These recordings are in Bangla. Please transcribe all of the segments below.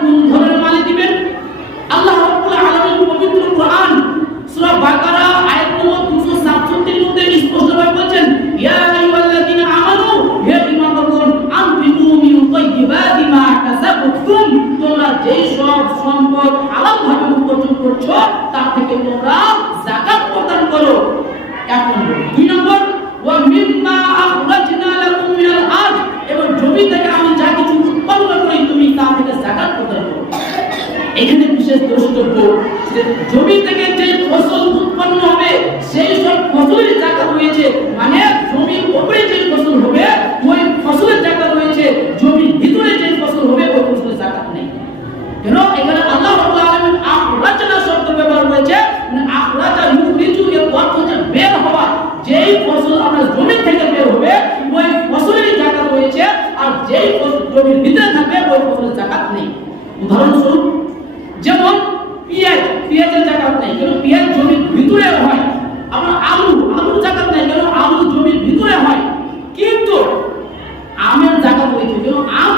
কোন ধরনের মালে দিবেন? আল্লাহ রাব্বুল আলামিন পবিত্র কোরআন সূরা বাকারা আয়াত নম্বর 267 এর মধ্যে স্পষ্টভাবে বলেন, ইয়া আইয়ুহাল্লাযীনা আমানু, হে ঈমানদারগণ, আনফিকু মিন তাইয়্যিবাতি মা কাসাবতুম, তোমরা যেই সব সম্পদ হালালভাবে উপার্জন করছো তার থেকে তোমরা যাকাত প্রদান করো। এক নম্বর। দুই নম্বর, ওয়া মিম্মা আখরাজনা লাকুম মিনাল আরদ, এবং জমি থেকে আমি যা কিছু উৎপন্ন করি তুমি তা থেকে যাকাত প্রদান করো। এখানে বিশেষ দ্রষ্টব্য যে জমি থেকে যে ফসল উৎপন্ন হবে সেই সব ফসলের যাকাত রয়েছে, মানে জমির উপরে যে ফসল হবে ওই ফসলের যাকাত রয়েছে, জমির ভিতরে যে ফসল হবে ওই ফসলের যাকাত নেই। কেন? এখানে আল্লাহ রাব্বুল আলামিন আখরাজনা শব্দ ব্যবহার করেছে, মানে আখরাজা ইউখরিজু এর অর্থ হচ্ছে বের হওয়া। যেই ফসল আমরা জমি থেকে বের হবে ওই ফসলেরই যাকাত রয়েছে, আর যেই ফসল জমির ভিতরে থাকবে ওই ফসলের যাকাত নেই। উদাহরণস্বরূপ যেমন পেঁয়াজের যাকাত নেই, কারণ পেঁয়াজ জমির ভিতরে হয়। আবার আলুর যাকাত নেই, কারণ আলু জমির ভিতরে হয়। কিন্তু আমের যাকাত রয়েছে, কারণ আম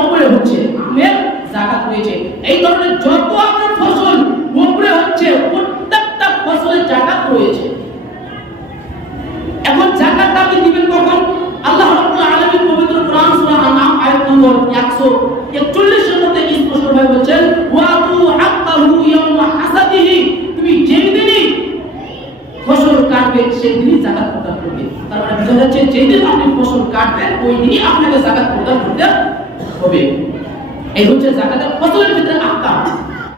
উপরে হচ্ছে, আমের যাকাত রয়েছে। এই ধরনের যত আপনার ফসল উপরে হচ্ছে প্রত্যেকটা ফসলের যাকাত রয়েছে। এখন যাকাত আপনি দিবেন কখন? আল্লাহ রাব্বুল আলামিন পবিত্র কোরআন সূরা আন-নাম আয়াত নম্বর 141 এর মধ্যে স্পষ্টভাবে বলেছেন, ওয়াতু হাক্কাহু ইয়াওমা হাসাদিহি, তুমি যেই দিনই ফসল কাটবে সেই দিনই যাকাত প্রদান করবে। তার মানে বোঝা যাচ্ছে যেই দিন আপনি ফসল কাটবেন ওই দিনই আপনাকে যাকাত প্রদান করতে হবে। এই হচ্ছে যাকাতের ফসলের ভিতরে আহকাম।